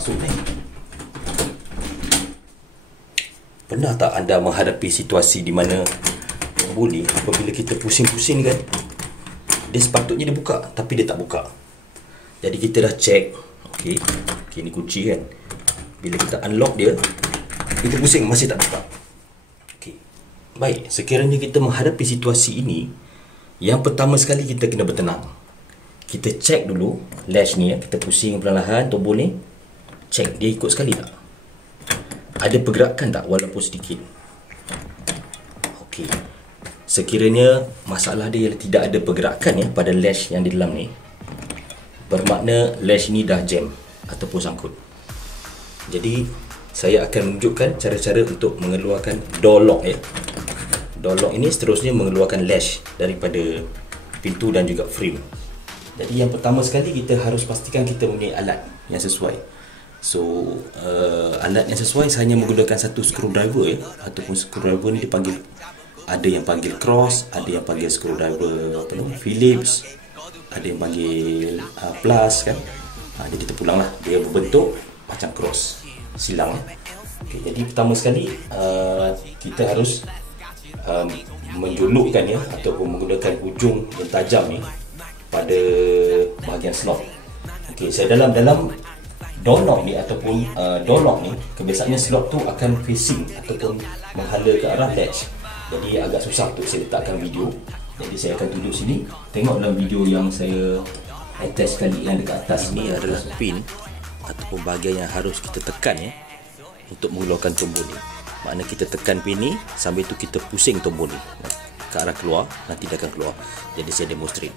masuk ni. Pernah tak anda menghadapi situasi di mana tombol ni apabila kita pusing-pusing kan, dia sepatutnya dia buka tapi dia tak buka. Jadi kita dah check, okey, ni kunci kan. Bila kita unlock dia, kita pusing masih tak buka. Okey. Baik, sekiranya kita menghadapi situasi ini, yang pertama sekali kita kena bertenang. Kita check dulu latch ni ya, kita pusing perlahan tombol ni. Check dia ikut sekali tak? Ada pergerakan tak walaupun sedikit? Okey. Sekiranya masalah dia tidak ada pergerakan ya pada latch yang di dalam ni, bermakna latch ni dah jam ataupun sangkut. Jadi saya akan menunjukkan cara-cara untuk mengeluarkan door lock ya. Door lock ini seterusnya mengeluarkan latch daripada pintu dan juga frame. Jadi yang pertama sekali kita harus pastikan kita mempunyai alat yang sesuai. So alat yang sesuai saya hanya menggunakan satu screwdriver ya, ataupun screwdriver ni dipanggil, ada yang panggil cross, ada yang panggil screwdriver apa nama, Phillips, ada yang panggil plus kan. Jadi terpulanglah dia berbentuk macam cross, silang. Okay, jadi pertama sekali kita harus menjulukkan ya, ataupun menggunakan ujung yang tajam ni pada bahagian slot. Okey, saya dalam door lock ni ataupun door lock ni kebiasaannya slot tu akan facing ataupun menghala ke arah latch. Jadi agak susah untuk saya letakkan video. Jadi saya akan tunjuk sini. Tengok dalam video yang saya attach sekali yang dekat atas ni adalah pin ataupun bahagian yang harus kita tekan ya untuk mengeluarkan tombol ni. Makna kita tekan pin ni, sambil tu kita pusing tombol ni ke arah keluar, nanti dia akan keluar. Jadi saya demonstrate.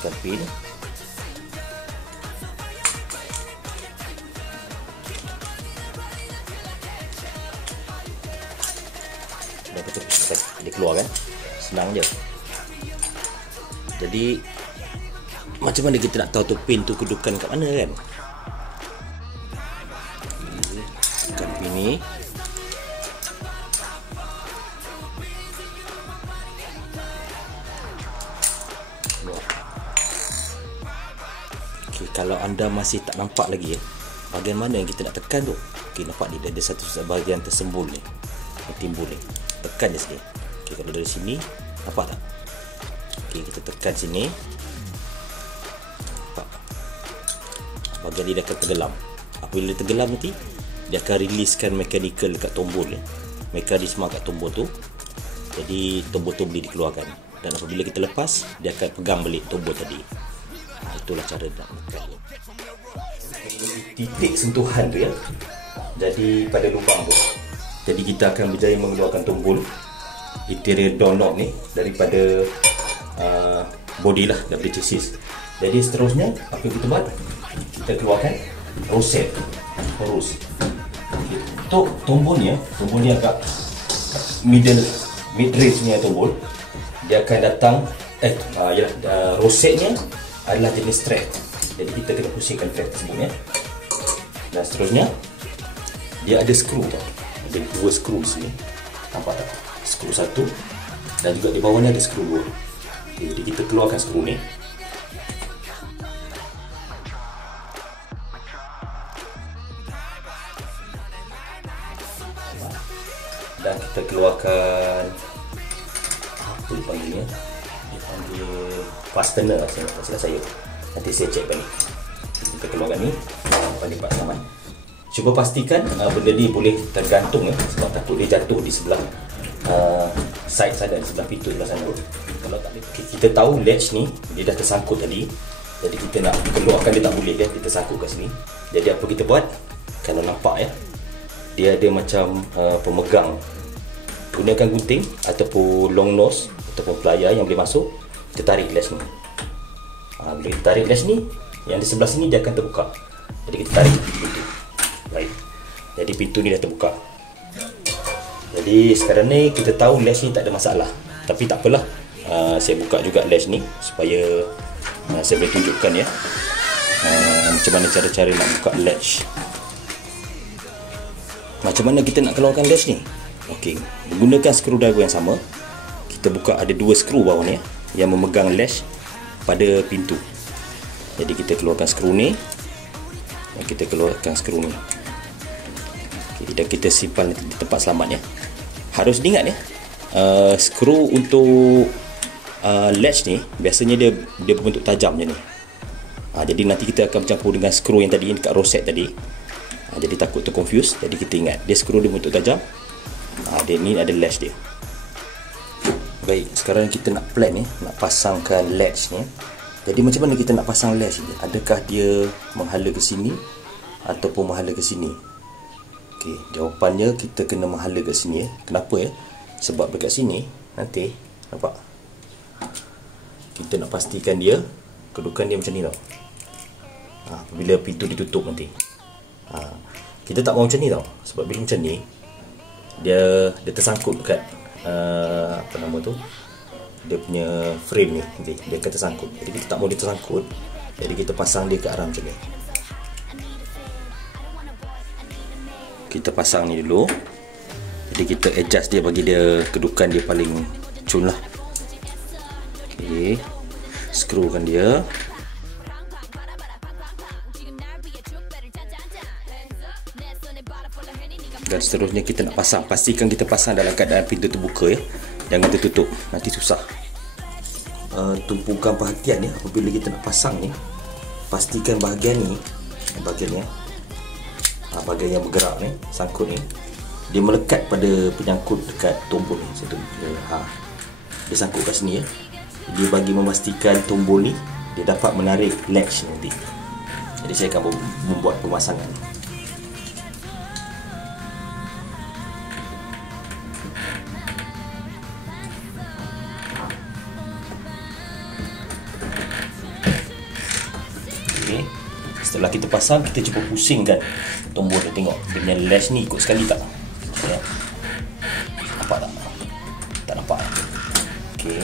Tekan pin. Dan kita pusing, dia keluar kan. Senang je. Jadi macam mana kita nak tahu tu pin tu kedudukan kat mana kan? Tekan pin ni. Okay, kalau anda masih tak nampak lagi ya, bahagian mana yang kita nak tekan tu. Okay, nampak ni ada satu bahagian tersembul ni, yang timbul ni. Tekan je sini. Okay, kalau dari sini nampak tak? Okay, kita tekan sini. Nampak? Bahagian ni dia akan tenggelam. Apabila dia tenggelam nanti, dia akan releasekan mechanical dekat tombol ni, mekanisme kat tombol tu. Jadi tombol tu boleh dikeluarkan. Dan apabila kita lepas, dia akan pegang balik tombol tadi. Itulah cara nak menekan titik sentuhan tu ya. Jadi pada lubang tu, jadi kita akan berjaya mengeluarkan tombol interior door lock ni daripada body lah, daripada chassis. Jadi seterusnya apa yang kita buat, kita keluarkan roset terus. Untuk tombol ni agak mid range ni tombol, dia akan datang rosetnya adalah jenis thread. Jadi kita kena pusingkan thread tersebut ya. Dan seterusnya dia ada skru tau. Ada dua skru di sini. Nampak tak? Skru satu dan juga di bawahnya ada skru dua. Okay, jadi kita keluarkan skru ni. Dan kita keluarkan apa dia panggilnya? Dia panggil fastener lah, saya. Nanti saya cek balik. Kita keluarkan ni pada part saman. Cuba pastikan benda ni boleh tergantung sebab takut dia jatuh di sebelah side sana, di sebelah pintu sebelah sana. Kalau tak, kita tahu latch ni dia dah tersangkut tadi. Jadi kita nak keluarkan dia tak boleh kan, kita sangkut kat sini. Jadi apa kita buat? Kalau nampak ya, dia ada macam pemegang. Gunakan gunting ataupun long nose ataupun plier yang boleh masuk. Kita tarik latch ni. Bila kita tarik latch ni, yang di sebelah sini dia akan terbuka. Jadi kita tarik pintu. Baik. Jadi pintu ni dah terbuka. Jadi sekarang ni kita tahu latch ni tak ada masalah. Tapi tak apalah. Saya buka juga latch ni supaya saya boleh tunjukkan ya macam mana cara-cara nak buka latch. Macam mana kita nak keluarkan latch ni? Okey, menggunakan screwdriver yang sama. Kita buka, ada dua skru bawah ni yang memegang latch pada pintu. Jadi kita keluarkan skru ni, dan kita keluarkan skru ni. Okay, dan kita simpan di tempat selamat ya. Harus diingat ya, skru untuk latch ni biasanya dia berbentuk tajam je ni. Jadi nanti kita akan bercampur dengan skru yang tadi dekat roset tadi. Jadi takut terconfuse. Jadi kita ingat dia skru dia bentuk tajam. Dia ni ada latch dia. Baik, sekarang kita nak plan ni, nak pasangkan latch ni. Jadi macam mana kita nak pasang latch ni? Adakah dia menghala ke sini ataupun menghala ke sini? Okey, jawapannya kita kena menghala ke sini ya. Kenapa ya? Sebab dekat sini nanti nampak, kita nak pastikan dia kedudukan dia macam ni tau. Apabila pintu ditutup nanti, kita tak mahu macam ni tau. Sebab bila macam ni dia tersangkut dekat apa nama tu, dia punya frame ni, nanti dia akan tersangkut. Jadi kita tak mahu dia tersangkut, jadi kita pasang dia ke arah macam ni. Kita pasang ni dulu. Jadi kita adjust dia bagi dia kedudukan dia paling cun lah. Okey, skrukan dia. Dan seterusnya kita nak pasang. Pastikan kita pasang dalam keadaan pintu terbuka ya. Jangan tertutup, nanti susah. Tumpukan perhatian ya, apabila kita nak pasang ni, pastikan bahagian ni, bahagian yang bergerak ni, sangkut ni, dia melekat pada penyangkut dekat tombol ni. Dia sangkut kat sini ya. Dia bagi memastikan tombol ni dia dapat menarik latch nanti. Jadi saya akan membuat pemasangan. Okay. Setelah kita pasang, kita cuba pusingkan tombol dia, tengok dia punya latch ni ikut sekali tak? Ya. Nampak tak? Tak nampak. Okey.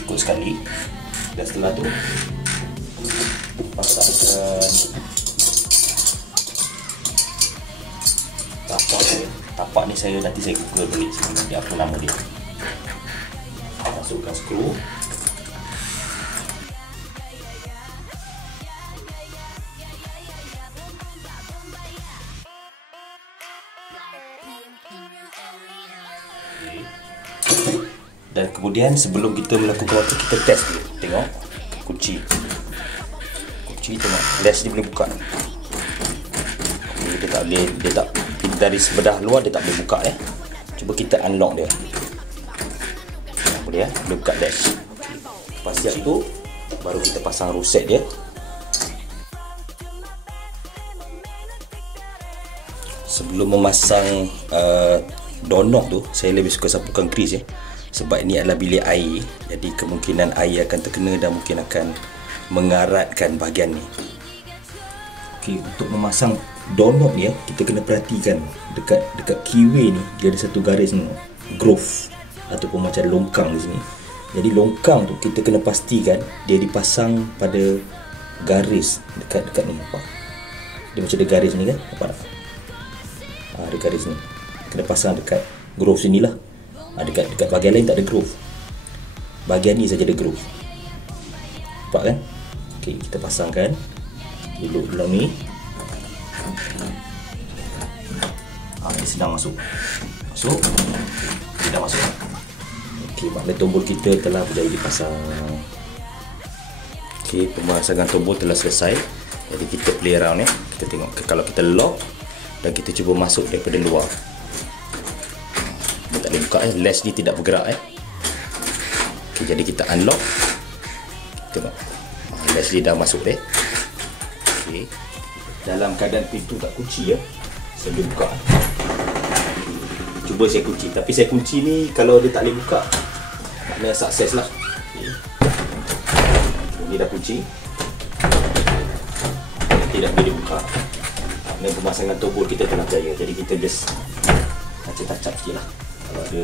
Ikut sekali. Dan setelah tu pasangkan tapak ni. Nanti saya google balik dia apa nama dia. Masukkan skru. Dan kemudian sebelum kita melakukan waktu, kita test dulu. Tengok kunci tengok latch ni boleh buka. Dia tak boleh, dia tak, dari sebelah luar dia tak boleh buka ya. Cuba kita unlock dia. Boleh ya, boleh buka latch. Lepas siap tu baru kita pasang roset dia. Sebelum memasang doorknob tu, saya lebih suka sapukan grease ya. Sebab ini adalah bilik air, jadi kemungkinan air akan terkena dan mungkin akan mengaratkan bahagian ni. Okey, untuk memasang doorknob ni ya, kita kena perhatikan dekat keyway ni dia ada satu garis ni, groove ataupun macam longkang di sini. Jadi longkang tu kita kena pastikan dia dipasang pada garis dekat ni, nampak? Dia macam ada garis ni kan, nampak tak? Ada garis ni. Kena pasang dekat groove sinilah. Dekat bahagian lain tak ada groove. Bahagian ni saja ada groove. Nampak kan? Okey, kita pasangkan dulu dalam ni. Dia sedang masuk. Dia dah masuk. Okey, maknanya tombol kita telah berjaya dipasang. Okey, pemasangan tombol telah selesai. Jadi kita play around ya. Kita tengok kalau kita lock dan kita cuba masuk daripada luar. Dia tak boleh buka latch ni tidak bergerak Okay, jadi kita unlock. Tengok. Latch ni dah masuk Okay. Dalam keadaan pintu tak kunci ya. Saya boleh buka. Cuba saya kunci. Tapi saya kunci ni kalau dia tak boleh buka, maknanya sukses lah. Ini dah kunci. Tidak boleh buka. Maknanya pemasangan tombol kita telah berjaya. Jadi kita just touch-up sikit lah. Kalau ada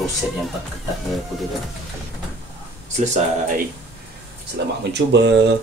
roset yang tak ketat ke apa. Selesai. Selamat mencuba.